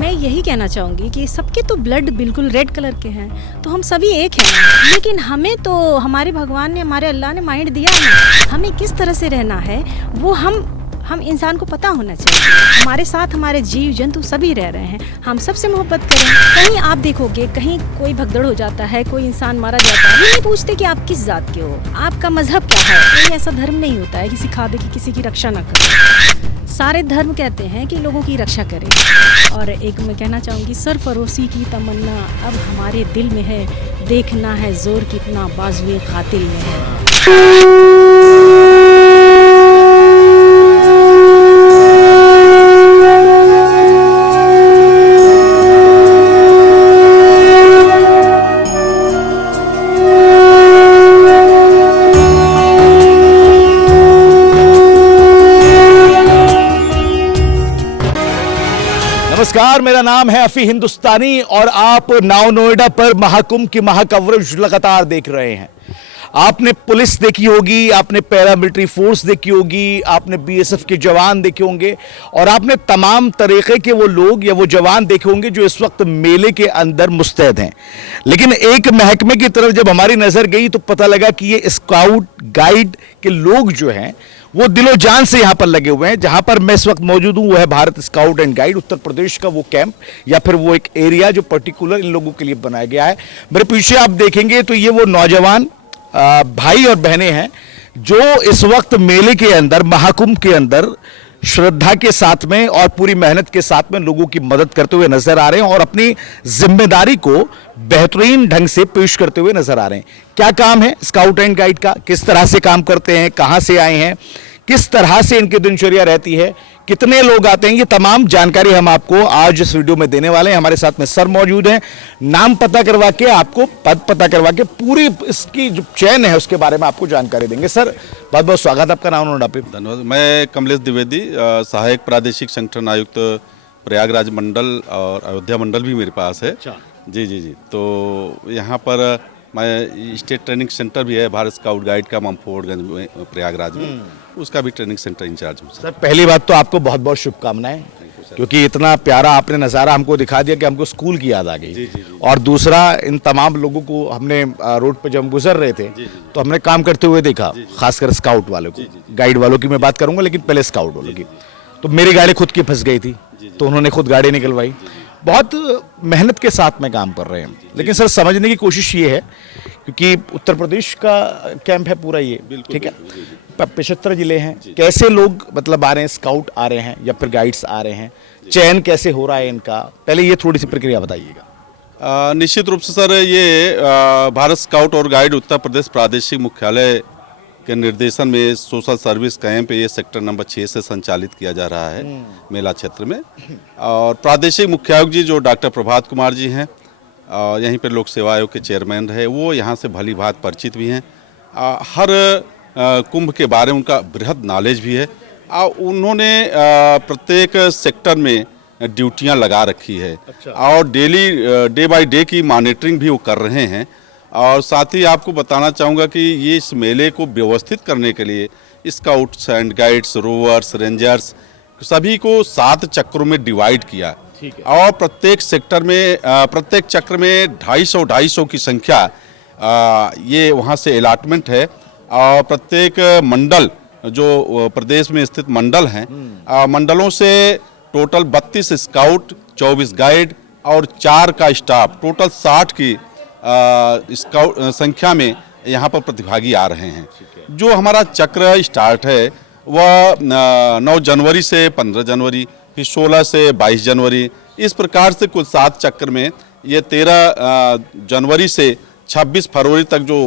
मैं यही कहना चाहूँगी कि सबके तो ब्लड बिल्कुल रेड कलर के हैं, तो हम सभी एक हैं। लेकिन हमें तो हमारे भगवान ने, हमारे अल्लाह ने माइंड दिया है, हमें किस तरह से रहना है वो हम इंसान को पता होना चाहिए। हमारे साथ हमारे जीव जंतु सभी रह रहे हैं, हम सबसे मोहब्बत करें। कहीं आप देखोगे कहीं कोई भगदड़ हो जाता है, कोई इंसान मारा जाता है, ये नहीं पूछते कि आप किस जात के हो, आपका मजहब क्या है। कोई ऐसा धर्म नहीं होता है कि सिखा दे कि किसी की रक्षा ना करें। सारे धर्म कहते हैं कि लोगों की रक्षा करें। और एक मैं कहना चाहूँगी, सरफरोशी की तमन्ना अब हमारे दिल में है, देखना है जोर कितना बाजुए कातिल में है। नमस्कार, मेरा नाम है अफी हिंदुस्तानी और आप नाउ नोएडा पर महाकुंभ की महाकवरेज लगातार देख रहे हैं। आपने पुलिस देखी होगी, आपने पैरामिलिट्री फोर्स देखी होगी, आपने बीएसएफ के जवान देखे होंगे और आपने तमाम तरीके के वो लोग या वो जवान देखे होंगे जो इस वक्त मेले के अंदर मुस्तैद हैं। लेकिन एक महकमे की तरफ जब हमारी नजर गई तो पता लगा कि ये स्काउट गाइड के लोग जो हैं वो दिलो जान से यहां पर लगे हुए हैं। जहां पर मैं इस वक्त मौजूद हूं वो है Bharat scout and guide Uttar Pradesh का वो कैंप या फिर वो एक एरिया जो पर्टिकुलर इन लोगों के लिए बनाया गया है। मेरे पीछे आप देखेंगे तो ये वो नौजवान भाई और बहनें हैं जो इस वक्त मेले के अंदर, महाकुंभ के अंदर श्रद्धा के साथ में और पूरी मेहनत के साथ में लोगों की मदद करते हुए नजर आ रहे हैं और अपनी जिम्मेदारी को बेहतरीन ढंग से पेश करते हुए नजर आ रहे हैं। क्या काम है स्काउट एंड गाइड का, किस तरह से काम करते हैं, कहां से आए हैं, किस तरह से इनकी दिनचर्या रहती है, कितने लोग आते हैं, ये तमाम जानकारी हम आपको आज इस वीडियो में देने वाले हैं। हमारे साथ में सर मौजूद हैं, नाम पता करवा के, आपको पद पता करवा के पूरी इसकी जो चयन है उसके बारे में आपको जानकारी देंगे। सर बहुत बहुत स्वागत, आपका नाम नोएडा पे। धन्यवाद। मैं कमलेश द्विवेदी, सहायक प्रादेशिक संगठन आयुक्त प्रयागराज मंडल और अयोध्या मंडल भी मेरे पास है। जी जी जी। तो यहाँ पर मैं स्टेट ट्रेनिंग सेंटर भी है भारत स्काउट गाइड का ममफोर्डगंज में, प्रयागराज में, उसका भी ट्रेनिंग सेंटर इंचार्ज हूँ। सर पहली बात तो आपको बहुत बहुत शुभकामनाएं, क्योंकि इतना प्यारा आपने नज़ारा हमको दिखा दिया कि हमको स्कूल की याद आ गई। और दूसरा, इन तमाम लोगों को हमने रोड पे जब हम गुजर रहे थे तो हमने काम करते हुए देखा, खासकर स्काउट वालों को। गाइड वालों की मैं बात करूंगा, लेकिन पहले स्काउट वालों की। तो मेरी गाड़ी खुद की फंस गई थी तो उन्होंने खुद गाड़ी निकलवाई। बहुत मेहनत के साथ में काम कर रहे हैं। लेकिन सर समझने की कोशिश ये है, क्योंकि उत्तर प्रदेश का कैंप है पूरा ये, ठीक है, 75 जिले हैं, कैसे लोग मतलब आ रहे हैं, स्काउट आ रहे हैं या फिर गाइड्स आ रहे हैं, चयन कैसे हो रहा है इनका, पहले ये थोड़ी सी प्रक्रिया बताइएगा। निश्चित रूप से सर, ये भारत स्काउट और गाइड उत्तर प्रदेश प्रादेशिक मुख्यालय के निर्देशन में सोशल सर्विस कैंप ये सेक्टर नंबर 6 से संचालित किया जा रहा है मेला क्षेत्र में। और प्रादेशिक मुख्यायुक्त जी जो डॉक्टर प्रभात कुमार जी हैं, यहीं पर लोक सेवा आयोग के चेयरमैन रहे, वो यहाँ से भली भांति परिचित भी हैं। हर कुंभ के बारे में उनका बृहद नॉलेज भी है। उन्होंने प्रत्येक सेक्टर में ड्यूटियाँ लगा रखी है। अच्छा। और डे बाय डे की मॉनिटरिंग भी वो कर रहे हैं। और साथ ही आपको बताना चाहूँगा कि ये इस मेले को व्यवस्थित करने के लिए scouts and guides, rovers, rangers सभी को 7 चक्रों में डिवाइड किया। और प्रत्येक सेक्टर में, प्रत्येक चक्र में 250 की संख्या ये वहाँ से अलॉटमेंट है। और प्रत्येक मंडल, जो प्रदेश में स्थित मंडल हैं, मंडलों से टोटल 32 स्काउट, 24 गाइड और 4 का स्टाफ, टोटल 60 की स्काउट संख्या में यहाँ पर प्रतिभागी आ रहे हैं। जो हमारा चक्र स्टार्ट है वह 9 जनवरी से 15 जनवरी, फिर 16 से 22 जनवरी, इस प्रकार से कुल 7 चक्र में ये 13 जनवरी से 26 फरवरी तक जो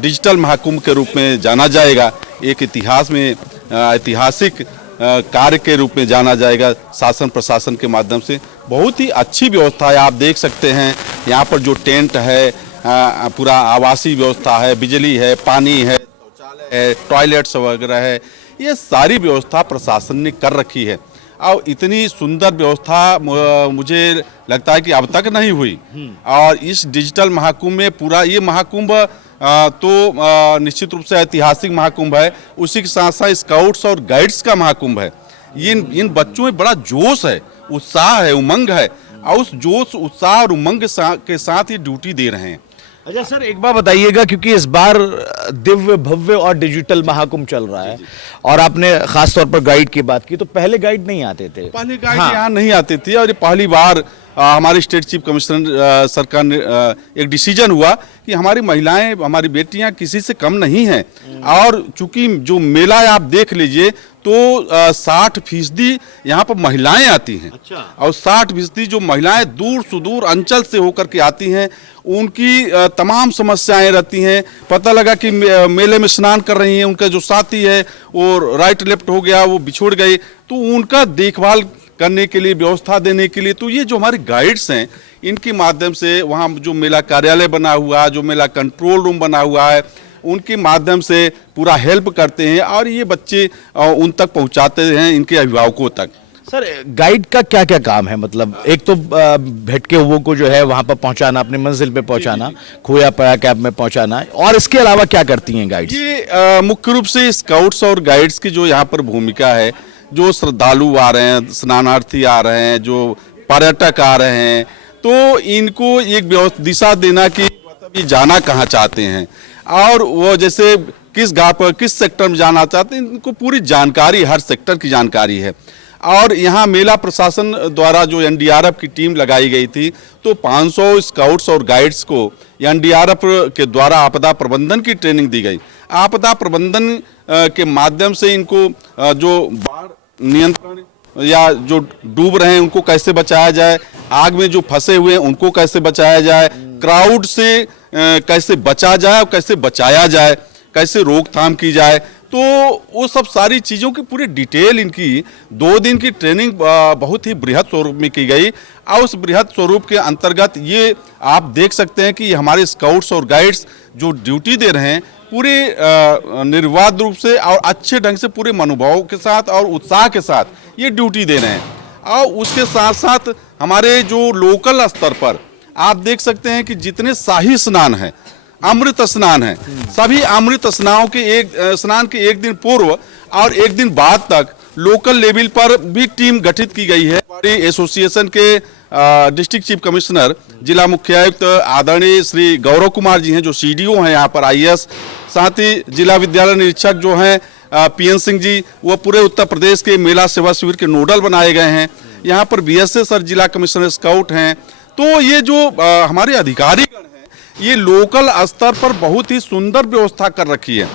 डिजिटल महाकुंभ के रूप में जाना जाएगा, एक इतिहास में ऐतिहासिक कार्य के रूप में जाना जाएगा। शासन प्रशासन के माध्यम से बहुत ही अच्छी व्यवस्था है। आप देख सकते हैं यहाँ पर जो टेंट है, पूरा आवासीय व्यवस्था है, बिजली है, पानी है, शौचालय है, टॉयलेट्स वगैरह है, ये सारी व्यवस्था प्रशासन ने कर रखी है। और इतनी सुंदर व्यवस्था मुझे लगता है कि अब तक नहीं हुई। और इस डिजिटल महाकुंभ में पूरा ये महाकुंभ तो निश्चित रूप से ऐतिहासिक महाकुंभ है, उसी के साथ साथ स्काउट्स और गाइड्स का महाकुंभ है। इन बच्चों में बड़ा जोश है उत्साह है, उमंग है, और उस जोश, उत्साह और उमंग के साथ ये ड्यूटी दे रहे हैं। अच्छा सर, एक बार बताइएगा, क्योंकि इस बार दिव्य भव्य और डिजिटल महाकुंभ चल रहा है और आपने खास तौर पर गाइड की बात की, तो पहले गाइड नहीं आते थे। पहले गाइड यहाँ नहीं आते थे, और ये पहली बार हमारे स्टेट चीफ कमिश्नर सरकार ने एक डिसीजन हुआ कि हमारी महिलाएं, हमारी बेटियां किसी से कम नहीं हैं। और चूंकि जो मेला है आप देख लीजिए तो 60% यहाँ पर महिलाएं आती हैं। अच्छा। और 60% जो महिलाएं दूर सुदूर अंचल से होकर के आती हैं, उनकी तमाम समस्याएं रहती हैं। पता लगा कि मेले में स्नान कर रही हैं, उनका जो साथी है वो राइट लेफ्ट हो गया, वो बिछुड़ गए, तो उनका देखभाल करने के लिए, व्यवस्था देने के लिए, तो ये जो हमारे गाइड्स हैं, इनके माध्यम से वहाँ जो मेला कार्यालय बना हुआ है, जो मेला कंट्रोल रूम बना हुआ है, उनके माध्यम से पूरा हेल्प करते हैं और ये बच्चे उन तक पहुँचाते हैं, इनके अभिभावकों तक। सर, गाइड का क्या क्या काम है? मतलब एक तो भटके हुओं को जो है वहां पर पहुंचाना, अपनी मंजिल पे पहुंचाना, खोया पड़ा कैंप में पहुंचाना, और इसके अलावा क्या करती हैं गाइड्स? ये मुख्य रूप से स्काउट्स और गाइड्स की जो यहाँ पर भूमिका है, जो श्रद्धालु आ रहे हैं, स्नानार्थी आ रहे हैं, जो पर्यटक आ रहे हैं, तो इनको एक दिशा देना कि ये जाना कहाँ चाहते हैं, और वो जैसे किस घाट पर, किस सेक्टर में जाना चाहते हैं, इनको पूरी जानकारी, हर सेक्टर की जानकारी है। और यहाँ मेला प्रशासन द्वारा जो एनडीआरएफ की टीम लगाई गई थी, तो 500 स्काउट्स और गाइड्स को एनडीआरएफ के द्वारा आपदा प्रबंधन की ट्रेनिंग दी गई। आपदा प्रबंधन के माध्यम से इनको जो बाढ़ नियंत्रण या जो डूब रहे हैं उनको कैसे बचाया जाए, आग में जो फंसे हुए हैं उनको कैसे बचाया जाए, क्राउड से कैसे बचा जाए और कैसे बचाया जाए, कैसे रोकथाम की जाए, तो वो सब सारी चीज़ों की पूरी डिटेल इनकी 2 दिन की ट्रेनिंग बहुत ही बृहद स्वरूप में की गई। और उस बृहद स्वरूप के अंतर्गत ये आप देख सकते हैं कि हमारे स्काउट्स और गाइड्स जो ड्यूटी दे रहे हैं, पूरे निर्विवाद रूप से और अच्छे ढंग से, पूरे मनोभाव के साथ और उत्साह के साथ ये ड्यूटी दे रहे हैं। और उसके साथ साथ हमारे जो लोकल स्तर पर आप देख सकते हैं कि जितने शाही स्नान हैं, अमृत स्नान है, सभी अमृत स्नान के एक दिन पूर्व और एक दिन बाद तक लोकल लेवल पर भी टीम गठित की गई है। हमारी एसोसिएशन के डिस्ट्रिक्ट चीफ कमिश्नर, जिला मुख्यायुक्त आदरणीय श्री गौरव कुमार जी हैं, जो सीडीओ हैं यहाँ पर IAS, साथ ही जिला विद्यालय निरीक्षक जो हैं PN सिंह जी, वो पूरे उत्तर प्रदेश के मेला सेवा शिविर के नोडल बनाए गए हैं। यहाँ पर BSA सर जिला कमिश्नर स्काउट हैं। तो ये जो हमारे अधिकारीगण हैं, ये लोकल स्तर पर बहुत ही सुंदर व्यवस्था कर रखी है।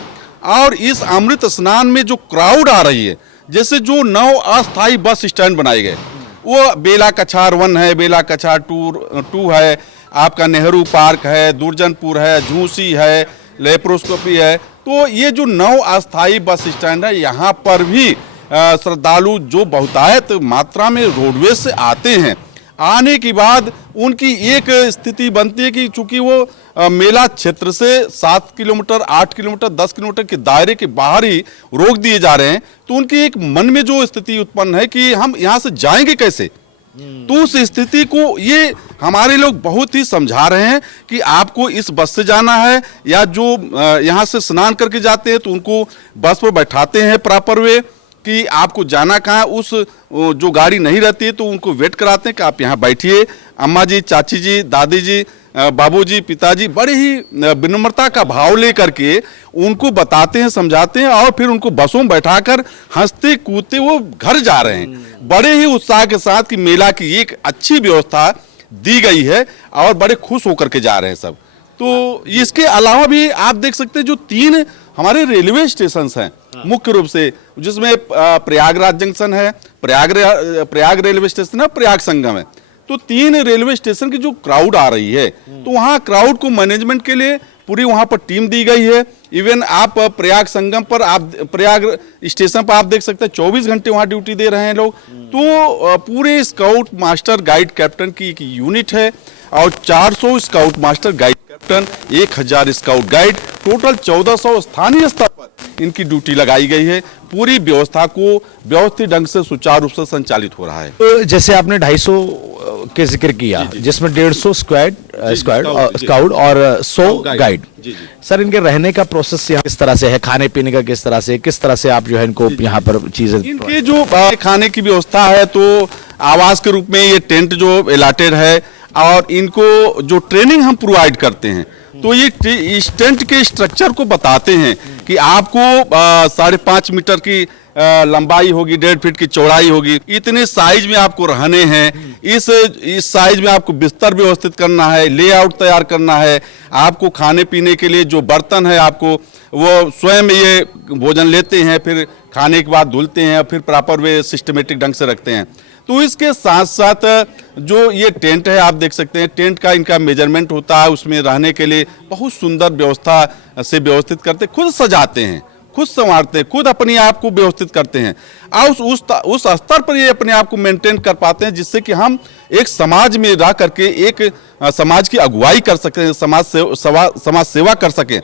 और इस अमृत स्नान में जो क्राउड आ रही है, जैसे जो 9 अस्थायी बस स्टैंड बनाए गए, वो बेला कछार 1 है, बेला कछार 2 है, आपका नेहरू पार्क है, दुर्जनपुर है, झूसी है, लेप्रोस्कोपी है। तो ये जो 9 अस्थायी बस स्टैंड है, यहाँ पर भी श्रद्धालु जो बहुतायत मात्रा में रोडवेज से आते हैं, आने के बाद उनकी एक स्थिति बनती है कि चूंकि वो मेला क्षेत्र से 7 किलोमीटर, 8 किलोमीटर, 10 किलोमीटर के दायरे के बाहर ही रोक दिए जा रहे हैं, तो उनकी एक मन में जो स्थिति उत्पन्न है कि हम यहाँ से जाएंगे कैसे, तो उस स्थिति को ये हमारे लोग बहुत ही समझा रहे हैं कि आपको इस बस से जाना है, या जो यहाँ से स्नान करके जाते हैं तो उनको बस पर बैठाते हैं प्रॉपर वे कि आपको जाना कहाँ है। उस जो गाड़ी नहीं रहती है तो उनको वेट कराते हैं कि आप यहाँ बैठिए। अम्मा जी, चाची जी, दादी जी, बाबूजी, पिताजी बड़े ही विनम्रता का भाव लेकर के उनको बताते हैं, समझाते हैं, और फिर उनको बसों में बैठाकर हंसते कूदते वो घर जा रहे हैं, बड़े ही उत्साह के साथ कि मेला की एक अच्छी व्यवस्था दी गई है और बड़े खुश होकर के जा रहे हैं सब। तो इसके अलावा भी आप देख सकते हैं जो 3 हमारे रेलवे स्टेशन हैं मुख्य रूप से, जिसमें प्रयागराज जंक्शन है, प्रयाग रेलवे स्टेशन है, प्रयाग संगम है। तो 3 रेलवे स्टेशन की जो क्राउड आ रही है, तो वहाँ क्राउड को मैनेजमेंट के लिए पूरी वहाँ पर टीम दी गई है। इवन आप प्रयाग संगम पर, आप प्रयाग स्टेशन पर आप देख सकते हैं 24 घंटे वहाँ ड्यूटी दे रहे हैं लोग। तो पूरे स्काउट मास्टर गाइड कैप्टन की एक यूनिट है और 400 scout master guide captain, 1000 scout guide, total 1400 स्थानीय स्तर पर इनकी ड्यूटी लगाई गई है। पूरी व्यवस्था को व्यवस्थित ढंग से सुचारू रूप से संचालित हो रहा है। तो जैसे आपने 250 के जिक्र किया, जिसमें 150 स्क्वाड जी। स्काउट और 100 गाइड। जी। सर, इनके रहने का प्रोसेस यहाँ किस तरह से है, खाने पीने का किस तरह से आप जो है इनको यहाँ पर चीजें? इनके जो खाने की व्यवस्था है, तो आवास के रूप में ये टेंट जो अलॉटेड है, और इनको जो ट्रेनिंग हम प्रोवाइड करते हैं, तो ये इस टेंट के स्ट्रक्चर को बताते हैं कि आपको 5.5 मीटर की लंबाई होगी, 1.5 फीट की चौड़ाई होगी, इतने साइज में आपको रहने हैं, इस साइज में आपको बिस्तर व्यवस्थित करना है, लेआउट तैयार करना है, आपको खाने पीने के लिए जो बर्तन है आपको वो स्वयं ये भोजन लेते हैं, फिर खाने के बाद धुलते हैं, फिर प्रॉपर वे सिस्टमेटिक ढंग से रखते हैं। तो इसके साथ साथ जो ये टेंट है, आप देख सकते हैं, टेंट का इनका मेजरमेंट होता है, उसमें रहने के लिए बहुत सुंदर व्यवस्था से व्यवस्थित करते, खुद सजाते हैं, खुद संवारते हैं, खुद अपने आप को व्यवस्थित करते हैं, और उस स्तर पर ये अपने आप को मेंटेन कर पाते हैं, जिससे कि हम एक समाज में रह करके एक समाज की अगुवाई कर सकें, समाज सेवा कर सकें।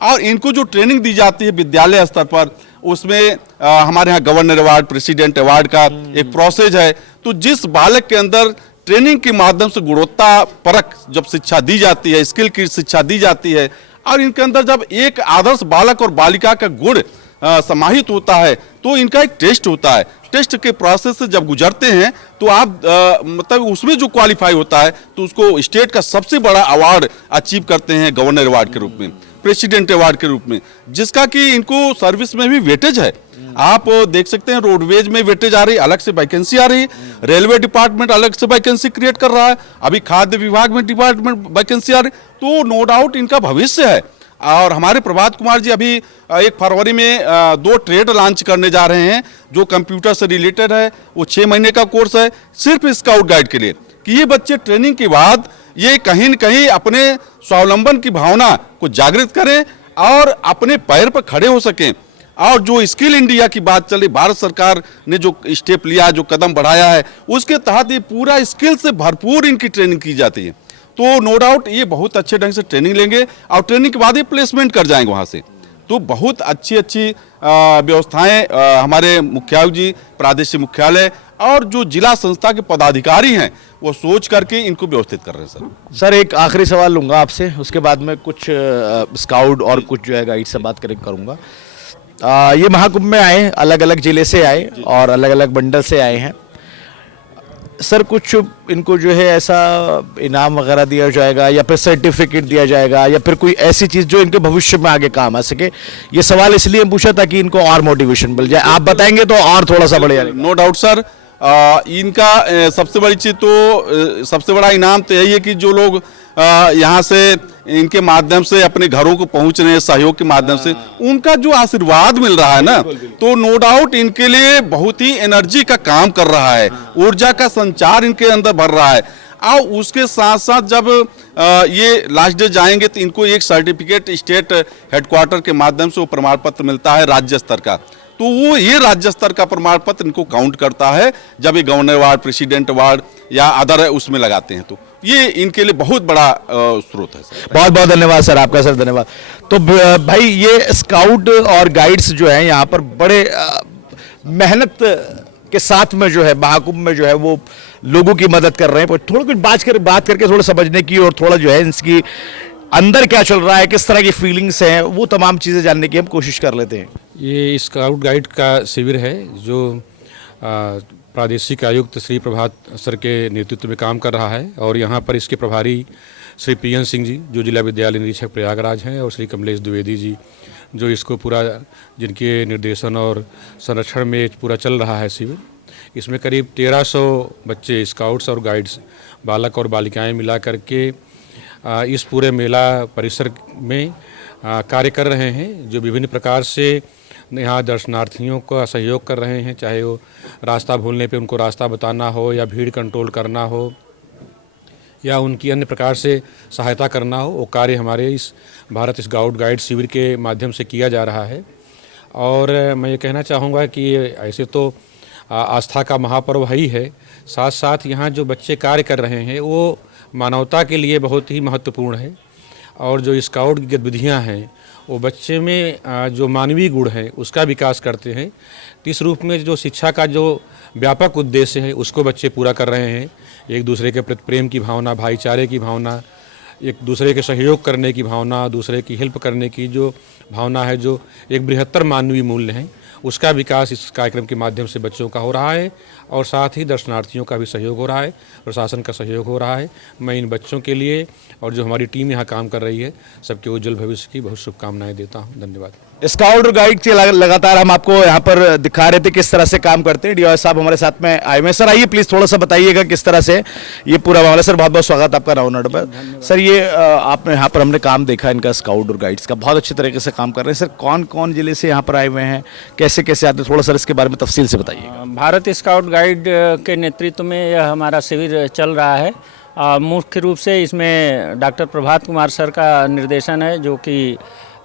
और इनको जो ट्रेनिंग दी जाती है विद्यालय स्तर पर, उसमें हमारे यहाँ गवर्नर अवार्ड, प्रेसिडेंट अवार्ड का एक प्रोसेस है। तो जिस बालक के अंदर ट्रेनिंग के माध्यम से गुणवत्ता परक जब शिक्षा दी जाती है, स्किल की शिक्षा दी जाती है, और इनके अंदर जब एक आदर्श बालक और बालिका का गुण समाहित होता है, तो इनका एक टेस्ट होता है। टेस्ट के प्रोसेस से जब गुजरते हैं तो आप मतलब उसमें जो क्वालिफाई होता है, तो उसको स्टेट का सबसे बड़ा अवार्ड अचीव करते हैं गवर्नर अवार्ड के रूप में, प्रेसिडेंट अवार्ड के रूप में, जिसका कि इनको सर्विस में भी वेटेज है। आप देख सकते हैं, रोडवेज में वेटेज आ रही, अलग से वैकेंसी आ रही, रेलवे डिपार्टमेंट अलग से वैकेंसी क्रिएट कर रहा है, अभी खाद्य विभाग में डिपार्टमेंट वैकेंसी आ रही, तो नो डाउट इनका भविष्य है। और हमारे प्रभात कुमार जी अभी 1 फरवरी में 2 ट्रेड लॉन्च करने जा रहे हैं, जो कंप्यूटर से रिलेटेड है। वो 6 महीने का कोर्स है सिर्फ स्काउट गाइड के लिए, कि ये बच्चे ट्रेनिंग के बाद ये कहीं न कहीं अपने स्वावलंबन की भावना को जागृत करें और अपने पैर पर खड़े हो सकें। और जो स्किल इंडिया की बात चली, भारत सरकार ने जो स्टेप लिया, जो कदम बढ़ाया है, उसके तहत ये पूरा स्किल से भरपूर इनकी ट्रेनिंग की जाती है। तो नो डाउट ये बहुत अच्छे ढंग से ट्रेनिंग लेंगे, और ट्रेनिंग के बाद ये प्लेसमेंट कर जाएंगे वहाँ से। तो बहुत अच्छी व्यवस्थाएं हमारे मुखिया जी, प्रादेशिक मुख्यालय और जो जिला संस्था के पदाधिकारी हैं, वो सोच करके इनको व्यवस्थित कर रहे हैं। सर, एक आखिरी सवाल लूंगा आपसे, उसके बाद में कुछ स्काउट और कुछ जो है गाइड से बात करूंगा। ये महाकुंभ में आए, अलग अलग जिले से आए और अलग अलग मंडल से आए हैं। सर, कुछ इनको जो है ऐसा इनाम वगैरह दिया जाएगा, या फिर सर्टिफिकेट दिया जाएगा, या फिर कोई ऐसी चीज़ जो इनके भविष्य में आगे काम आ सके? ये सवाल इसलिए पूछा ताकि इनको और मोटिवेशन मिल जाए। आप बताएंगे तो और थोड़ा सा बढ़िया। नो डाउट सर, इनका सबसे बड़ी चीज़ तो सबसे बड़ा इनाम तो यही है कि जो लोग यहाँ से इनके माध्यम से अपने घरों को पहुंच रहे हैं, सहयोग के माध्यम से उनका जो आशीर्वाद मिल रहा है ना, तो नो डाउट इनके लिए बहुत ही एनर्जी का काम कर रहा है, ऊर्जा का संचार इनके अंदर भर रहा है। और उसके साथ साथ जब ये लास्ट डे जाएंगे तो इनको एक सर्टिफिकेट स्टेट हेडक्वार्टर के माध्यम से वो प्रमाण पत्र मिलता है राज्य स्तर का। तो वो ये राज्य स्तर का प्रमाण पत्र इनको काउंट करता है जब ये गवर्नर अवार्ड, प्रेसिडेंट अवार्ड या अदर उसमें लगाते हैं। तो ये इनके लिए बहुत बड़ा स्रोत है सर। बहुत बहुत धन्यवाद सर, आपका सर धन्यवाद। तो भाई, ये स्काउट और गाइड्स जो हैं यहाँ पर बड़े मेहनत के साथ में जो है महाकुंभ में जो है वो लोगों की मदद कर रहे हैं। थोड़ा कुछ बात करके थोड़ा समझने की और थोड़ा जो है इसकी अंदर क्या चल रहा है, किस तरह की फीलिंग्स हैं, वो तमाम चीज़ें जानने की हम कोशिश कर लेते हैं। ये स्काउट गाइड का शिविर है जो प्रादेशिक आयुक्त श्री प्रभात सर के नेतृत्व में काम कर रहा है, और यहाँ पर इसके प्रभारी श्री पीएन सिंह जी जो जिला विद्यालय निरीक्षक प्रयागराज हैं, और श्री कमलेश द्विवेदी जी जो इसको पूरा, जिनके निर्देशन और संरक्षण में पूरा चल रहा है शिविर। इसमें करीब 1300 बच्चे स्काउट्स और गाइड्स, बालक और बालिकाएं मिला करके इस पूरे मेला परिसर में कार्य कर रहे हैं, जो विभिन्न प्रकार से यहाँ दर्शनार्थियों का सहयोग कर रहे हैं, चाहे वो रास्ता भूलने पे उनको रास्ता बताना हो, या भीड़ कंट्रोल करना हो, या उनकी अन्य प्रकार से सहायता करना हो। वो कार्य हमारे इस भारत स्काउट गाइड शिविर के माध्यम से किया जा रहा है। और मैं ये कहना चाहूँगा कि ऐसे तो आस्था का महापर्व ही है, साथ साथ यहाँ जो बच्चे कार्य कर रहे हैं वो मानवता के लिए बहुत ही महत्वपूर्ण है। और जो स्काउट की गतिविधियाँ हैं वो बच्चे में जो मानवीय गुण है उसका विकास करते हैं। इस रूप में जो शिक्षा का जो व्यापक उद्देश्य है उसको बच्चे पूरा कर रहे हैं। एक दूसरे के प्रति प्रेम की भावना, भाईचारे की भावना, एक दूसरे के सहयोग करने की भावना, दूसरे की हेल्प करने की जो भावना है, जो एक बृहत्तर मानवीय मूल्य हैं, उसका विकास इस कार्यक्रम के माध्यम से बच्चों का हो रहा है और साथ ही दर्शनार्थियों का भी सहयोग हो रहा है, प्रशासन का सहयोग हो रहा है। मैं इन बच्चों के लिए और जो हमारी टीम यहाँ काम कर रही है, सबके उज्जवल भविष्य की बहुत शुभकामनाएं देता हूँ। धन्यवाद। स्काउट और गाइड के लगातार हम आपको यहाँ पर दिखा रहे थे किस तरह से काम करते हैं। डीओएस साहब हमारे साथ में आए हुए हैं। सर आइए प्लीज थोड़ा सा बताइएगा किस तरह से ये पूरा मामला। सर बहुत बहुत स्वागत आपका राउंड पर। सर ये आपने यहाँ पर हमने काम देखा इनका स्काउट और गाइड्स का, बहुत अच्छे तरीके से काम कर रहे हैं। सर कौन कौन जिले से यहाँ पर आए हुए हैं, कैसे कैसे आते हैं, थोड़ा सर इसके बारे में तफसील से बताइए। भारत स्काउट गाइड के नेतृत्व में यह हमारा शिविर चल रहा है। मुख्य रूप से इसमें डॉक्टर प्रभात कुमार सर का निर्देशन है, जो कि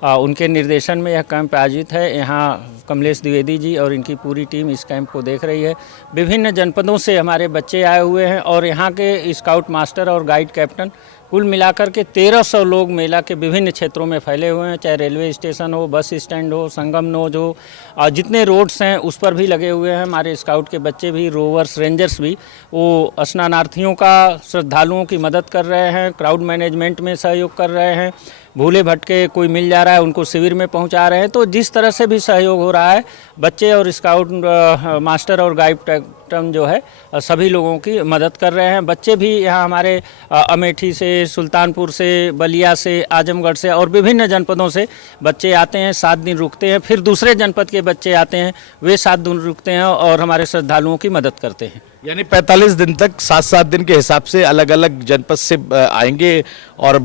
उनके निर्देशन में यह कैंप आयोजित है। यहाँ कमलेश द्विवेदी जी और इनकी पूरी टीम इस कैंप को देख रही है। विभिन्न जनपदों से हमारे बच्चे आए हुए हैं और यहाँ के स्काउट मास्टर और गाइड कैप्टन कुल मिलाकर के 1300 लोग मेला के विभिन्न क्षेत्रों में फैले हुए हैं, चाहे रेलवे स्टेशन हो, बस स्टैंड हो, संगम नोज हो, जितने रोड्स हैं उस पर भी लगे हुए हैं। हमारे स्काउट के बच्चे भी, रोवर्स, रेंजर्स भी, वो स्नानार्थियों का, श्रद्धालुओं की मदद कर रहे हैं, क्राउड मैनेजमेंट में सहयोग कर रहे हैं, भूले भटके कोई मिल जा रहा है उनको शिविर में पहुंचा रहे हैं। तो जिस तरह से भी सहयोग हो रहा है, बच्चे और स्काउट मास्टर और गाइड कैप्टन जो है सभी लोगों की मदद कर रहे हैं। बच्चे भी यहाँ हमारे अमेठी से, सुल्तानपुर से, बलिया से, आजमगढ़ से और विभिन्न जनपदों से बच्चे आते हैं, 7 दिन रुकते हैं। फिर दूसरे जनपद के बच्चे आते हैं, वे 7 दिन रुकते हैं और हमारे श्रद्धालुओं की मदद करते हैं। यानी 45 दिन तक 7-7 दिन के हिसाब से अलग अलग जनपद से आएंगे और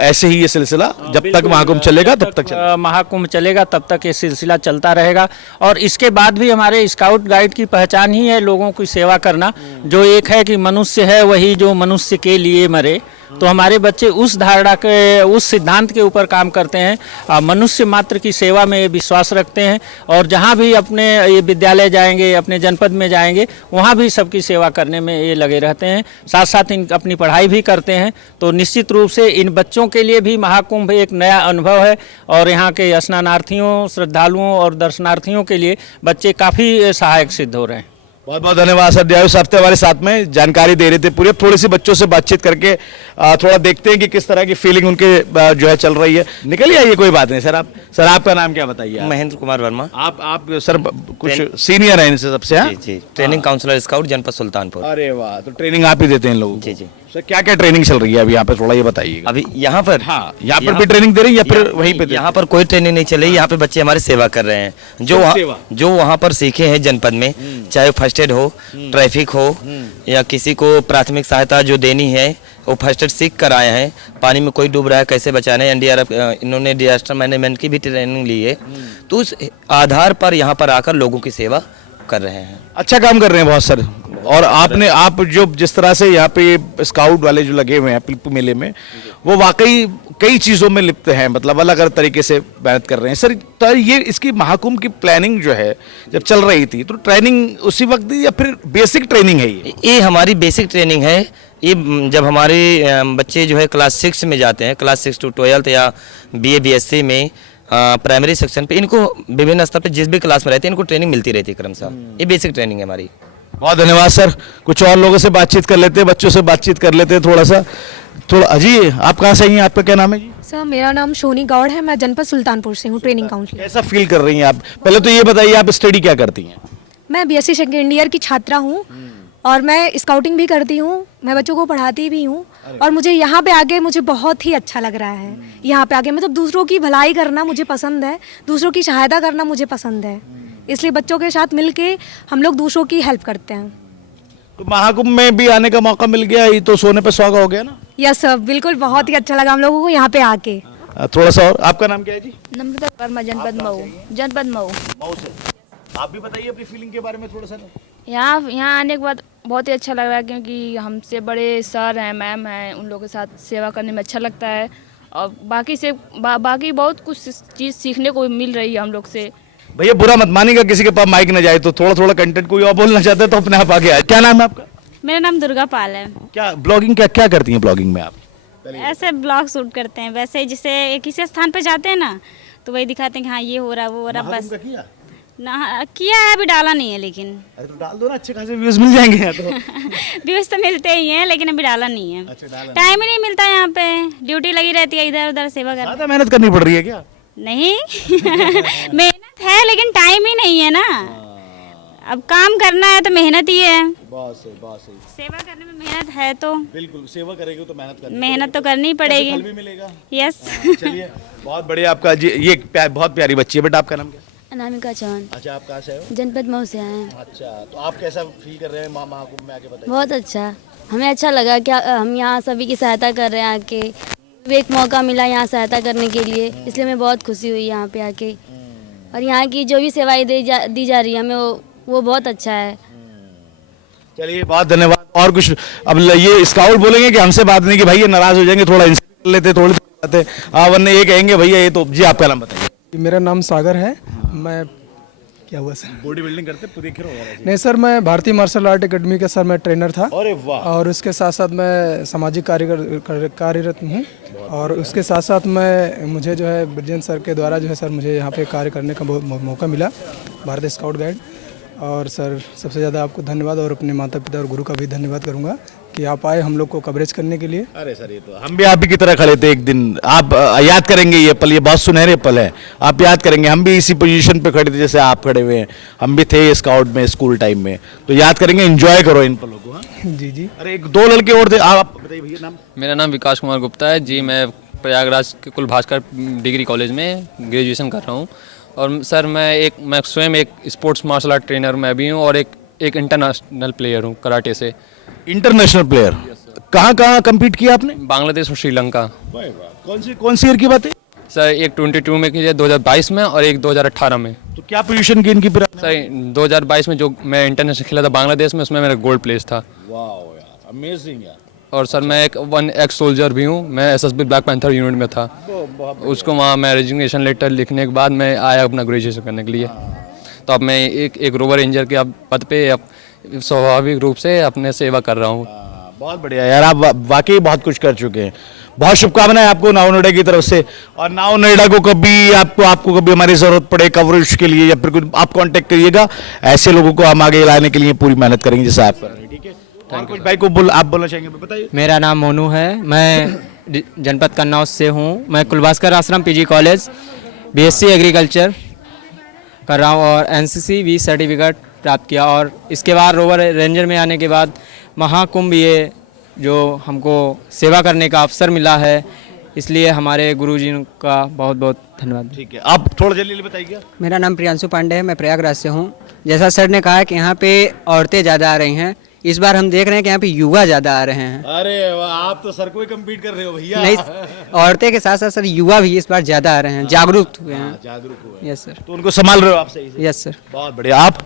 ऐसे ही ये सिलसिला जब तक महाकुंभ चलेगा तब तक महाकुंभ चलेगा तब तक ये सिलसिला चलता रहेगा। और इसके बाद भी हमारे स्काउट गाइड की पहचान ही है लोगों की सेवा करना। जो एक है कि मनुष्य है वही जो मनुष्य के लिए मरे, तो हमारे बच्चे उस धारणा के, उस सिद्धांत के ऊपर काम करते हैं। मनुष्य मात्र की सेवा में विश्वास रखते हैं और जहाँ भी अपने ये विद्यालय जाएंगे, अपने जनपद में जाएंगे, वहाँ भी सबकी सेवा करने में ये लगे रहते हैं। साथ साथ इन अपनी पढ़ाई भी करते हैं। तो निश्चित रूप से इन बच्चों के लिए भी महाकुंभ एक नया अनुभव है और यहाँ के स्नानार्थियों, श्रद्धालुओं और दर्शनार्थियों के लिए बच्चे काफ़ी सहायक सिद्ध हो रहे हैं। बहुत बहुत धन्यवाद सर। डीओएस हफ्ते हमारे साथ में जानकारी दे रहे थे पूरी। थोड़ी सी बच्चों से बातचीत करके थोड़ा देखते हैं कि किस तरह की फीलिंग उनके जो है चल रही है। निकलिए आइए, कोई बात नहीं। सर आपका नाम क्या बताइए? महेंद्र कुमार वर्मा। आप सर कुछ सीनियर हैं इनसे सबसे? हाँ जी, ट्रेनिंग काउंसलर स्काउट जनपद सुल्तानपुर। अरे वाह, तो ट्रेनिंग आप ही देते हैं इन लोगों को? जी। सर क्या क्या ट्रेनिंग चल रही है अभी यहाँ पे, थोड़ा ये बताइए। अभी यहाँ पर? हाँ, यहाँ पर भी ट्रेनिंग दे रही है या फिर वहीं पे? यहाँ पर कोई ट्रेनिंग नहीं चल रही। यहाँ पे बच्चे हमारे सेवा कर रहे हैं, जो वहाँ पर सीखे हैं जनपद में, चाहे फर्स्ट एड हो, ट्रैफिक हो, या किसी को प्राथमिक सहायता जो देनी है वो फर्स्ट एड सीख कर आए हैं। पानी में कोई डूब रहा है कैसे बचाना है, एनडीआरएफ, इन्होंने डिजास्टर मैनेजमेंट की भी ट्रेनिंग ली है। तो उस आधार पर यहाँ पर आकर लोगों की सेवा कर रहे हैं। अच्छा काम कर रहे हैं बहुत सर। और आप जो जिस तरह से यहाँ पे स्काउट वाले जो लगे हुए हैं पिलपू मेले में, वो वाकई कई चीज़ों में लिप्त हैं, मतलब अलग अलग तरीके से मेहनत कर रहे हैं। सर तो ये इसकी महाकुंभ की प्लानिंग जो है जब चल रही थी, तो ट्रेनिंग उसी वक्त दी या फिर बेसिक ट्रेनिंग है? ये हमारी बेसिक ट्रेनिंग है। ये जब हमारे बच्चे जो है क्लास 6 में जाते हैं, क्लास 6 to 12 या BA BSc में प्राइमरी सेक्शन पे, इनको विभिन्न स्तर पे जिस भी क्लास में रहते हैं इनको ट्रेनिंग मिलती रहती है क्रमशः। ये बेसिक ट्रेनिंग है हमारी। बहुत धन्यवाद सर। कुछ और लोगों से बातचीत कर लेते हैं, बच्चों से बातचीत कर लेते हैं थोड़ा। अजी आप कहाँ से हैं? आपका क्या नाम है जी? सर मेरा नाम शोनी गौड़ है, मैं जनपद सुल्तानपुर से हूँ, ट्रेनिंग काउंसलर। कैसा फील कर रही हैं आप? पहले तो ये बताइए आप स्टडी क्या करती हैं? मैं BSc सेकेंड ईयर की छात्रा हूँ और मैं स्काउटिंग भी करती हूँ, मैं बच्चों को पढ़ाती भी हूँ। और मुझे यहाँ पे आके मुझे बहुत ही अच्छा लग रहा है। यहाँ पे आके मतलब दूसरों की भलाई करना मुझे पसंद है, दूसरों की सहायता करना मुझे पसंद है, इसलिए बच्चों के साथ मिलके हम लोग दूसरों की हेल्प करते हैं। तो महाकुंभ में भी आने का मौका मिल गया, ये तो सोने पे सुहागा हो गया ना? यस सर, बिल्कुल बहुत ही अच्छा लगा हम लोगों को यहाँ पे आके। थोड़ा सा और, आपका नाम क्या है जी? नम्रता वर्मा, जनपद मऊ। मऊ से। आप भी बताइए अपनी फीलिंग के बारे में थोड़ा सा। यहाँ आने के बाद बहुत ही अच्छा लग रहा है, क्योंकि हमसे बड़े सर हैं, मैम हैं, उन लोगों के साथ सेवा करने में अच्छा लगता है। और बाकी बहुत कुछ चीज़ सीखने को मिल रही है हम लोग से। भैया बुरा मत मानिएगा किसी के पास माइक न जाए तो, थोड़ा कंटेंट कोई और बोलना चाहता है तो अपने आप आगे आए। क्या नाम है आपका? मेरा नाम दुर्गा पाल है। क्या ब्लॉगिंग क्या करती हैं ब्लॉगिंग में आप? ऐसे ब्लॉग शूट करते हैं, वैसे जैसे किसी स्थान पे जाते हैं ना तो वही दिखाते हैं कि हाँ ये हो रहा है वो हो रहा, बस। ना किया है, अभी डाला नहीं है लेकिन। अरे तो डाल दो ना, अच्छे खासे व्यूज मिल जाएंगे यहाँ तो। व्यूज तो मिलते ही हैं लेकिन अभी डाला नहीं है। अच्छा, डाला टाइम ही नहीं मिलता यहाँ पे, ड्यूटी लगी रहती है इधर उधर सेवा कर। ज्यादा मेहनत करनी पड़ रही है क्या? नहीं मेहनत है लेकिन टाइम ही नहीं है ना। अब काम करना है तो मेहनत ही है। बहुत सही, बहुत सही। सेवा करने में मेहनत है तो बिल्कुल, सेवा करेंगे तो मेहनत तो करनी ही पड़ेगी। फल भी मिलेगा। यस। चलिए, बहुत बढ़िया। आपका जी ये बहुत प्यारी बच्ची है। बेटा आपका नाम क्या? अनामिका चौहान, अच्छा, आप कहाँ से हो? जनपद मऊ से आए हैं। अच्छा, तो आप कैसा फील कर रहे हैं महाकुंभ में आके, बताइए। बहुत अच्छा, हमें अच्छा लगा कि हम यहाँ सभी की सहायता कर रहे हैं आके। एक मौका मिला यहाँ सहायता करने के लिए, इसलिए हमें बहुत खुशी हुई यहाँ पे आके। और यहाँ की जो भी सेवाएं दी जा रही है हमें वो बहुत अच्छा है। चलिए, बहुत धन्यवाद। और कुछ अब ये स्काउट बोलेंगे कि हमसे बात नहीं, कि भाई ये नाराज हो जाएंगे, थोड़ा इनसे कर लेते, थोड़ी बात है। हाँ, वरना ये कहेंगे भैया ये तो। जी, आपका नाम बताइए। मेरा नाम सागर है। मैं क्या हुआ सर? बॉडी बिल्डिंग करते पूरे खेल हो रहा नहीं सर, मैं भारतीय मार्शल आर्ट एकेडमी का सर मैं ट्रेनर था। अरे वाह। और उसके साथ साथ मैं सामाजिक कार्यरत हूँ। और उसके साथ साथ मुझे जो है ब्रजेंद्र सर के द्वारा जो है सर मुझे यहाँ पे कार्य करने का मौका मिला, भारतीय स्काउट गाइड। और सर सबसे ज़्यादा आपको धन्यवाद, और अपने माता पिता और गुरु का भी धन्यवाद करूँगा कि आप आए हम लोग को कवरेज करने के लिए। अरे सर, ये तो हम भी आप ही की तरह खड़े थे एक दिन। आप याद करेंगे ये पल, ये बहुत सुनहरे पल है। आप याद करेंगे, हम भी इसी पोजीशन पे खड़े थे जैसे आप खड़े हुए हैं। हम भी थे स्काउट में स्कूल टाइम में, तो याद करेंगे, एंजॉय करो इन पलों को। हाँ जी जी। अरे एक दो लड़के और थे, आप बताइए भैया नाम। मेरा नाम विकास कुमार गुप्ता है जी। मैं प्रयागराज के कुल भास्कर डिग्री कॉलेज में ग्रेजुएशन कर रहा हूँ। और सर मैं स्वयं एक स्पोर्ट्स मार्शल आर्ट ट्रेनर मैं भी हूँ, और एक इंटरनेशनल प्लेयर हूँ कराटे से। International player? कहाँ कम्पीट किया आपने? बांग्लादेश और श्रीलंका। कौन सी ईयर की बात है सर? एक 22 में की 2022 में, और एक 2018 में। तो क्या पोजीशन की इनकी? सर 2022 में जो मैं इंटरनेशनल खेला था बांग्लादेश में, उसमें मेरा गोल्ड प्लेस था। वाह यार, अमेजिंग यार। और सर मैं एक 1 एक्स सोल्जर भी हूँ। मैं एसएसबी ब्लैक पैंथर यूनिट में था। उसको वहाँ मैं रेजिग्नेशन लेटर लिखने के बाद मैं आया अपना ग्रेजुएशन करने के लिए। तो अब मैं एक रोवर रेंजर के पद पे स्वाभाविक रूप से अपने सेवा कर रहा हूँ। बहुत बढ़िया यार, आप वाकई बहुत कुछ कर चुके हैं। बहुत शुभकामनाएं आपको नाव नोएडा की तरफ से। और नाव नोएडा को कभी आपको कभी हमारी जरूरत पड़े कवरेज के लिए या फिर कुछ, आप कांटेक्ट करिएगा। ऐसे लोगों को हम आगे लाने के लिए पूरी मेहनत करेंगे जैसे आप कर रहे हैं। ठीक है, और कुछ भाई को आप बोलना चाहेंगे? बताइए। मेरा नाम मोनू है, मैं जनपद कन्नौज से हूँ। मैं कुलभास्कर आश्रम पीजी कॉलेज बीएससी एग्रीकल्चर कर रहा हूँ, और एनसीसी भी सर्टिफिकेट प्राप्त किया। और इसके बाद रोवर रेंजर में आने के बाद महाकुंभ ये जो हमको सेवा करने का अवसर मिला है, इसलिए हमारे गुरुजी का बहुत बहुत धन्यवाद। ठीक है, आप थोड़ा जल्दी बताइए। मेरा नाम प्रियांशु पांडे है, मैं प्रयागराज से हूँ। जैसा सर ने कहा कि यहाँ पे औरतें ज़्यादा आ रही हैं, इस बार हम देख रहे हैं कि यहाँ पे युवा ज़्यादा आ रहे हैं। अरे वाह, आप तो सर को ही कम्पीट कर रहे हो भैया। नहीं, औरतें के साथ साथ सर युवा भी इस बार ज़्यादा आ रहे हैं, जागरूक हुए हैं। जागरूक हुए। Yes sir. तो उनको संभाल रहे हो आप सही से? Yes sir. बहुत बढ़िया। आप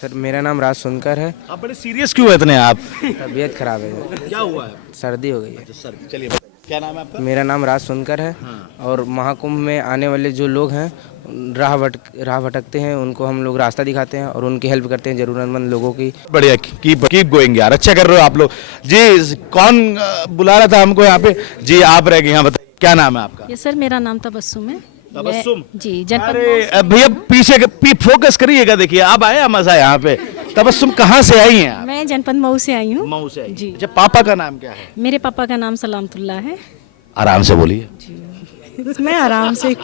सर मेरा नाम राज सुनकर है। आप बड़े सीरियस क्यों है इतने? आप तबीयत खराब है। क्या हुआ है? सर्दी हो गई है। अच्छा सर, चलिए क्या नाम है आपका? मेरा नाम राज सुनकर है। और महाकुंभ में आने वाले जो लोग हैं राह भटकते हैं, उनको हम लोग रास्ता दिखाते हैं और उनकी हेल्प करते हैं, ज़रूरतमंद लोगों की। बढ़िया, कीप गोइंग यार, अच्छा कर रहे हो आप लोग। जी, कौन बुला रहा था हमको यहाँ पे? जी, आप रह गए। यहाँ बताइए क्या नाम है आपका? ये सर मेरा नाम तबस्सुम है। तबस्सुम जी, जनपद। अरे भैया पीछे फोकस करिएगा। देखिए अब आया मजा यहाँ पे। तबस्सुम कहाँ से आई हैं आप? मैं जनपद मऊ से आई हूँ। मऊ से आई जी। अच्छा, पापा का नाम क्या है? मेरे पापा का नाम सलामतुल्लाह है। आराम से बोलिए। मैं आराम से।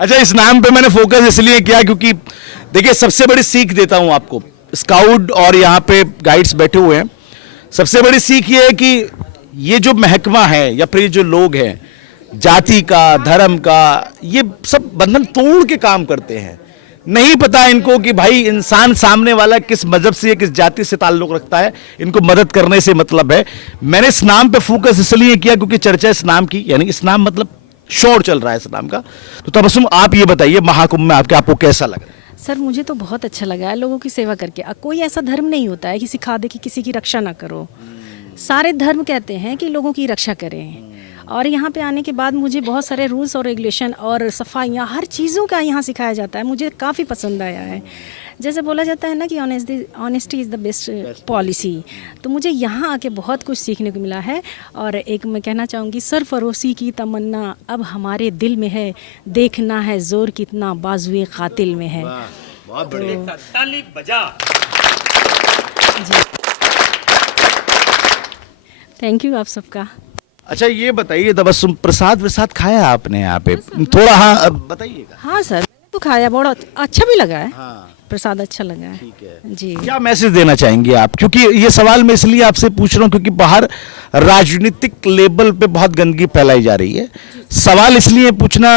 अच्छा, इस नाम पे मैंने फोकस इसलिए किया क्योंकि देखिए, सबसे बड़ी सीख देता हूं आपको। स्काउट और यहाँ पे गाइड्स बैठे हुए हैं, सबसे बड़ी सीख ये है कि ये जो महकमा है या फिर ये जो लोग हैं, जाति का, धर्म का, ये सब बंधन तोड़ के काम करते हैं। नहीं पता इनको कि भाई इंसान सामने वाला किस मजहब से, किस जाति से ताल्लुक रखता है, इनको मदद करने से मतलब है। मैंने इस नाम पे फोकस इसलिए किया क्योंकि चर्चा इस नाम की, यानी इस नाम मतलब शोर चल रहा है इस नाम का। तो तबस्सुम, आप ये बताइए महाकुंभ में आपको कैसा लगा? सर मुझे तो बहुत अच्छा लगा है लोगों की सेवा करके। कोई ऐसा धर्म नहीं होता है कि सिखा दे कि किसी की रक्षा ना करो। सारे धर्म कहते हैं कि लोगों की रक्षा करें। और यहाँ पे आने के बाद मुझे बहुत सारे रूल्स और रेगुलेशन और सफाइयाँ, हर चीज़ों का यहाँ सिखाया जाता है। मुझे काफ़ी पसंद आया है। जैसे बोला जाता है ना कि honesty is the best policy, तो मुझे यहाँ आके बहुत कुछ सीखने को मिला है। और एक मैं कहना चाहूँगी, सरफरोशी की तमन्ना अब हमारे दिल में है, देखना है जोर कितना बाजुए कातिल में है। बहुत बढ़िया, ताली बजा। जी, थैंक यू आप सबका। अच्छा ये बताइए, तबस्सुम प्रसाद प्रसाद खाया आपने यहाँ पे थोड़ा? हाँ बताइएगा। हाँ सर, मैंने तो खाया, बहुत अच्छा भी लगा है। प्रसाद अच्छा लगा है। ठीक है जी। क्या मैसेज देना चाहेंगे आप? क्योंकि ये सवाल मैं इसलिए आपसे पूछ रहा हूँ क्योंकि बाहर राजनीतिक लेवल पे बहुत गंदगी फैलाई जा रही है। सवाल इसलिए पूछना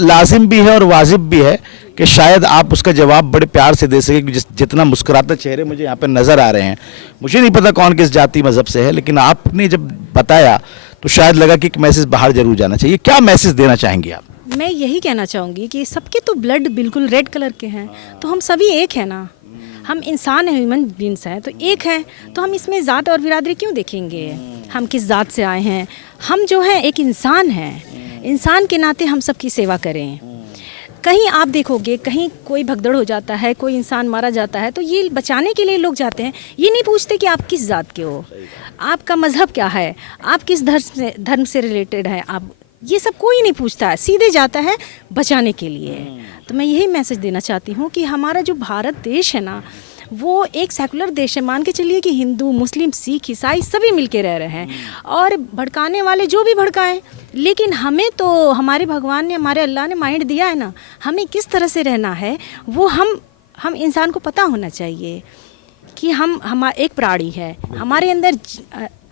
लाजिम भी है और वाजिब भी है कि शायद आप उसका जवाब बड़े प्यार से दे सके। जितना मुस्कुराते चेहरे मुझे यहाँ पे नजर आ रहे हैं, मुझे नहीं पता कौन किस जाति मजहब से है, लेकिन आपने जब बताया तो शायद लगा कि एक मैसेज बाहर जरूर जाना चाहिए। क्या मैसेज देना चाहेंगे आप? मैं यही कहना चाहूँगी कि सबके तो ब्लड बिल्कुल रेड कलर के हैं, तो हम सभी एक हैं ना, हम इंसान हैं, ह्यूमन बींग्स हैं, तो एक हैं, तो हम इसमें ज़ात और बिरादरी क्यों देखेंगे? हम किस ज़ात से आए हैं? हम जो है एक इंसान हैं, इंसान के नाते हम सबकी सेवा करें। कहीं आप देखोगे, कहीं कोई भगदड़ हो जाता है, कोई इंसान मारा जाता है, तो ये बचाने के लिए लोग जाते हैं। ये नहीं पूछते कि आप किस जात के हो, आपका मज़हब क्या है, आप किस धर्म से रिलेटेड है, आप, ये सब कोई नहीं पूछता है, सीधे जाता है बचाने के लिए। तो मैं यही मैसेज देना चाहती हूँ कि हमारा जो भारत देश है ना, वो एक सेकुलर देश है। मान के चलिए कि हिंदू, मुस्लिम, सिख, ईसाई सभी मिलके रह रहे हैं, और भड़काने वाले जो भी भड़काएं, लेकिन हमें तो हमारे भगवान ने, हमारे अल्लाह ने माइंड दिया है ना, हमें किस तरह से रहना है वो हम इंसान को पता होना चाहिए कि हम एक प्राणी है, हमारे अंदर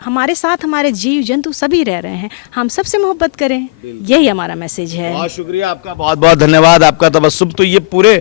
हमारे साथ हमारे जीव जंतु सभी रह रहे हैं, हम सबसे मोहब्बत करें, यही हमारा मैसेज है। बहुत शुक्रिया आपका, बहुत बहुत धन्यवाद आपका तबस्सुम। तो ये पूरे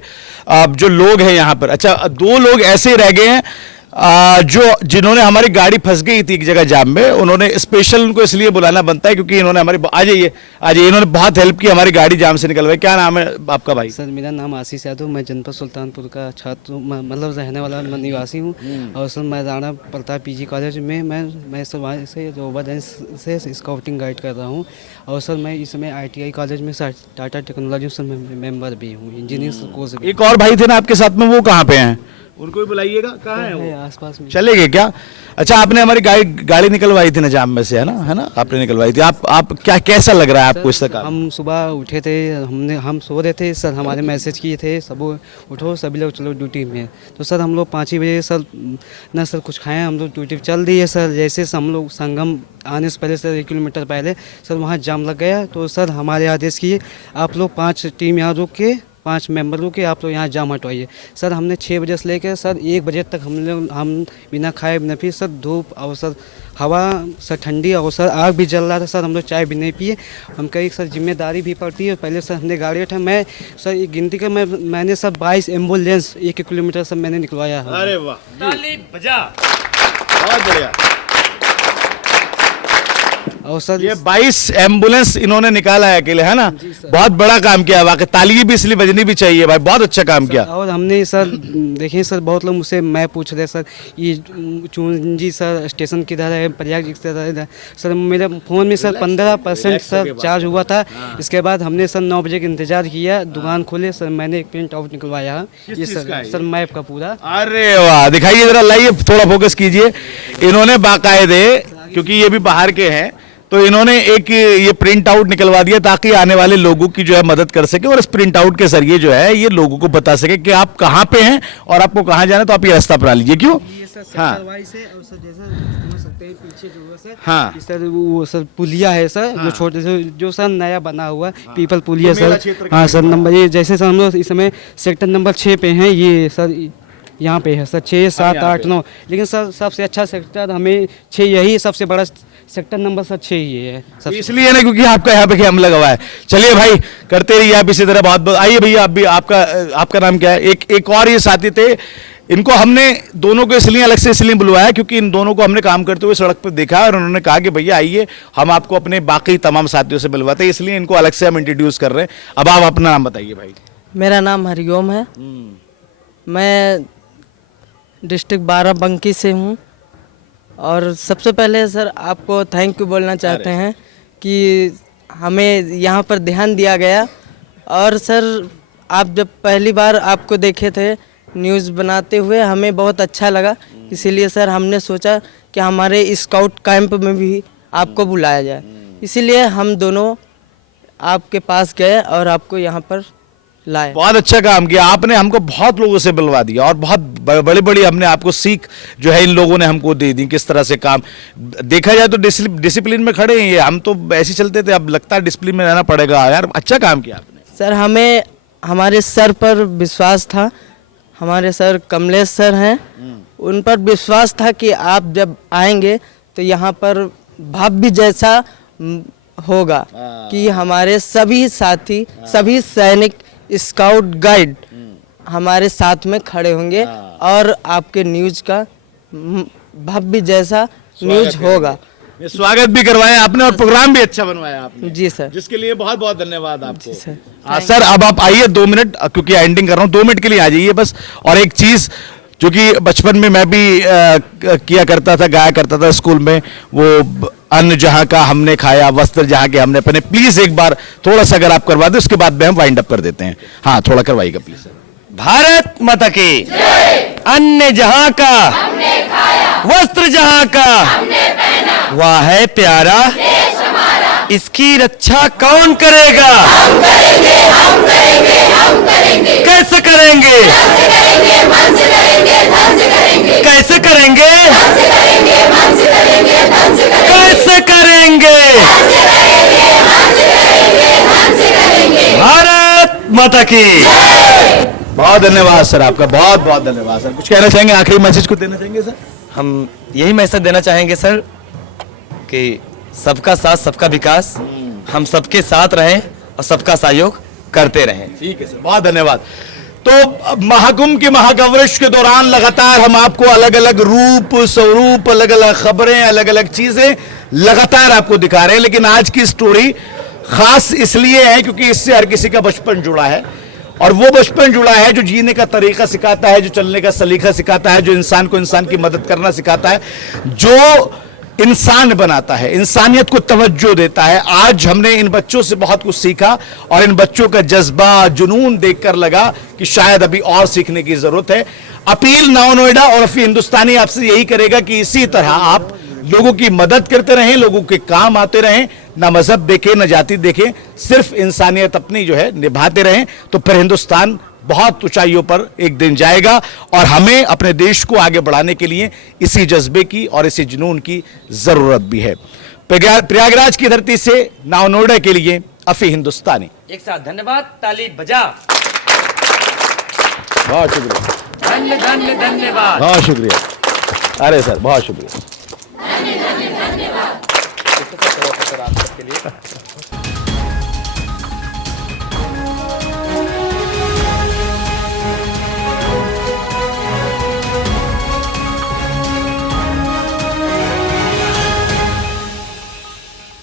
जो लोग हैं यहाँ पर, अच्छा 2 लोग ऐसे रह गए हैं जिन्होंने हमारी गाड़ी फंस गई थी एक जगह जाम में, उन्होंने स्पेशल उनको इसलिए बुलाना बनता है क्योंकि इन्होंने हमारी, आ जाइए इन्होंने बहुत हेल्प की, हमारी गाड़ी जाम से निकलवाई। क्या नाम है आपका भाई? सर मेरा नाम आशीष यादव, मैं जनपद सुल्तानपुर का छात्र, मतलब रहने वाला निवासी हूँ। और सर मैं राणा प्रताप पीजी कॉलेज में मैं सर वहाँ से ओवरलाइन से स्काउटिंग गाइड कर रहा हूँ। और सर मैं इस समय ITI कॉलेज में टाटा टेक्नोलॉजी से मेंबर भी हूँ, इंजीनियरिंग कोर्स भी। एक और भाई थे ना आपके साथ में, वो कहाँ पे हैं? उनको भी बुलाइएगा। कहाँ है वो? आसपास में। चले गए क्या? अच्छा, आपने हमारी गाड़ी निकलवाई थी ना जाम में से, है ना? आपने निकलवाई थी। आप क्या, कैसा लग रहा है आपको इसका काम? हम सुबह उठे थे, हम सो रहे थे सर, हमारे मैसेज किए थे सब उठो सभी लोग चलो ड्यूटी में। तो सर हम लोग 5 ही बजे सर ना सर कुछ खाएं, हम लोग ड्यूटी चल रही है सर। जैसे हम लोग संगम आने से पहले सर 1 किलोमीटर पहले सर वहाँ जाम लग गया। तो सर हमारे आदेश किए आप लोग 5 टीम यहाँ रुक के 5 मेंबर लोग के आप लोग यहाँ जाम हटवाइए। सर हमने 6 बजे से लेकर सर 1 बजे तक हम बिना खाए बिना पिए, सर धूप और सर हवा सर ठंडी और सर आग भी जल रहा था सर, हम लोग चाय भी नहीं पिए। हम कहीं सर जिम्मेदारी भी पड़ती है। पहले सर हमने गाड़ी उठा, मैं सर एक गिनती का मैंने सर 22 एम्बुलेंस 1 किलोमीटर सर मैंने निकलवाया है। अरे वाह, ताली बजा, बहुत बढ़िया। और सर ये 22 एम्बुलेंस इन्होंने निकाला है अकेले, है ना? बहुत बड़ा काम किया, वाकई ताली भी इसलिए बजनी भी चाहिए भाई, बहुत अच्छा काम किया। और हमने सर देखिए सर बहुत लोग मुझसे मैं पूछ रहे सर ये चुंजी सर स्टेशन किधर है, प्रयाग जी किधर है। सर मेरे फ़ोन में सर 15% सर चार्ज हुआ था। इसके बाद हमने सर 9 बजे का इंतजार किया, दुकान खोले सर, मैंने एक प्रिंट आउट निकलवाया ये सर मैप का पूरा। अरे वाह, दिखाइए जरा, लाइए थोड़ा फोकस कीजिए। इन्होंने बाकायदे, क्योंकि ये भी बाहर के हैं, तो इन्होंने एक ये प्रिंट आउट निकलवा दिया ताकि आने वाले लोगों की जो है मदद कर सके, और इस प्रिंट आउट के जरिए जो है ये लोगों को बता सके कि आप कहाँ पे हैं और आपको कहाँ जाना है, तो आप ये रास्ता अपना लीजिए। क्यों? हाँ पीछे जो है सर, हाँ सर वो सर पुलिया है सर, हाँ। जो छोटे से जो सर नया बना हुआ हाँ। पीपल पुलिया सर, हाँ सर नंबर ये जैसे सर हम लोग इस समय सेक्टर नंबर 6 पे हैं, ये सर यहाँ पे है सर 6, 7, 8, 9, लेकिन सर सबसे अच्छा सेक्टर हमें 6 यही सबसे बड़ा सेक्टर नंबर सर 6 ही है सर, इसलिए ना क्योंकि आपका यहाँ पे हम लगा हुआ है। चलिए भाई, करते रहिए आप इसी तरह। बहुत बहुत आइए भैया, आप भी, आपका नाम क्या है? एक और ये साथी थे, इनको हमने दोनों को इसलिए अलग से इसलिए बुलवाया क्योंकि इन दोनों को हमने काम करते हुए सड़क पर देखा और उन्होंने कहा कि भैया आइए, हम आपको अपने बाकी तमाम साथियों से मिलवाते हैं, इसलिए इनको अलग से हम इंट्रोड्यूस कर रहे हैं। अब आप अपना नाम बताइए भाई। मेरा नाम हरिओम है, मैं डिस्ट्रिक्ट बाराबंकी से हूँ। और सबसे पहले सर आपको थैंक यू बोलना चाहते हैं कि हमें यहाँ पर ध्यान दिया गया। और सर आप जब पहली बार आपको देखे थे न्यूज़ बनाते हुए हमें बहुत अच्छा लगा। इसीलिए सर हमने सोचा कि हमारे स्काउट कैंप में भी आपको बुलाया जाए, इसीलिए हम दोनों आपके पास गए और आपको यहाँ पर लाए। बहुत अच्छा काम किया आपने, हमको बहुत लोगों से मिलवा दिया और बहुत बड़ी बड़ी हमने आपको सीख जो है इन लोगों ने हमको दे दी, किस तरह से काम देखा जाए तो डिसिप्लिन में खड़े हैं ये, हम तो ऐसे चलते थे, अब लगता है डिसिप्लिन में रहना पड़ेगा यार। अच्छा काम किया आपने सर, हमें हमारे सर पर विश्वास था, हमारे सर कमलेश सर हैं, उन पर विश्वास था कि आप जब आएंगे तो यहाँ पर भव्य जैसा होगा कि हमारे सभी साथी, सभी सैनिक, स्काउट गाइड हमारे साथ में खड़े होंगे और आपके न्यूज़ का भव्य जैसा न्यूज़ होगा। स्वागत भी करवाया आपने और प्रोग्राम भी अच्छा बनवाया आपने। जी सर, जिसके लिए बहुत बहुत धन्यवाद आपको। सर अब आप आइए 2 मिनट, क्योंकि एंडिंग कर रहा हूँ, 2 मिनट के लिए आ जाइए बस। और एक चीज जो कि बचपन में मैं भी किया करता था, गाया करता था स्कूल में, वो अन्न जहां का हमने खाया, वस्त्र जहां के हमने पहने, प्लीज एक बार थोड़ा सा अगर आप करवा दें, उसके बाद में हम वाइंड अप कर देते हैं। हाँ थोड़ा करवाइएगा प्लीज। भारत माता की अन्न जहां का हमने खाया, वस्त्र जहां का हमने पहना, वह है प्यारा देश हमारा, इसकी रक्षा कौन करेगा? हम करेंगे, हम करेंगे, हम करेंगे। कैसे करेंगे? मन से करेंगे, मन से करेंगे, धन से करेंगे। कैसे करेंगे? मन से करेंगे, मन से करेंगे, धन से करेंगे। कैसे करेंगे? मन से करेंगे, मन से करेंगे, धन से करेंगे। भारत माता की बहुत धन्यवाद सर आपका, बहुत बहुत धन्यवाद सर। कुछ कहना चाहेंगे, आखिरी मैसेज कुछ देना चाहेंगे सर? हम यही मैसेज देना चाहेंगे सर कि सबका साथ सबका विकास, हम सबके साथ रहें और सबका सहयोग करते रहें। ठीक है सर, बहुत धन्यवाद। तो महाकुंभ की महाकवरेज के दौरान लगातार हम आपको अलग अलग रूप स्वरूप, अलग अलग खबरें, अलग अलग चीजें लगातार आपको दिखा रहे हैं, लेकिन आज की स्टोरी खास इसलिए है क्योंकि इससे हर किसी का बचपन जुड़ा है, और वो बचपन जुड़ा है जो जीने का तरीका सिखाता है, जो चलने का सलीका सिखाता है, जो इंसान को इंसान की मदद करना सिखाता है, जो इंसान बनाता है, इंसानियत को तवज्जो देता है। आज हमने इन बच्चों से बहुत कुछ सीखा और इन बच्चों का जज्बा, जुनून देखकर लगा कि शायद अभी और सीखने की जरूरत है। अपील नाउ नोएडा और अफी हिंदुस्तानी आपसे यही करेगा कि इसी तरह आप लोगों की मदद करते रहें, लोगों के काम आते रहें, ना मजहब देखें, ना जाति देखें, सिर्फ इंसानियत अपनी जो है निभाते रहें, तो फिर हिंदुस्तान बहुत ऊंचाइयों पर एक दिन जाएगा। और हमें अपने देश को आगे बढ़ाने के लिए इसी जज्बे की और इसी जुनून की जरूरत भी है। प्रयागराज की धरती से नाउ नोएडा के लिए अफी हिंदुस्तानी। एक साथ धन्यवाद, ताली बजा। बहुत शुक्रिया, धन्य धन्य धन्यवाद, बहुत शुक्रिया। अरे सर बहुत शुक्रिया। धन्य धन्य धन्यवाद।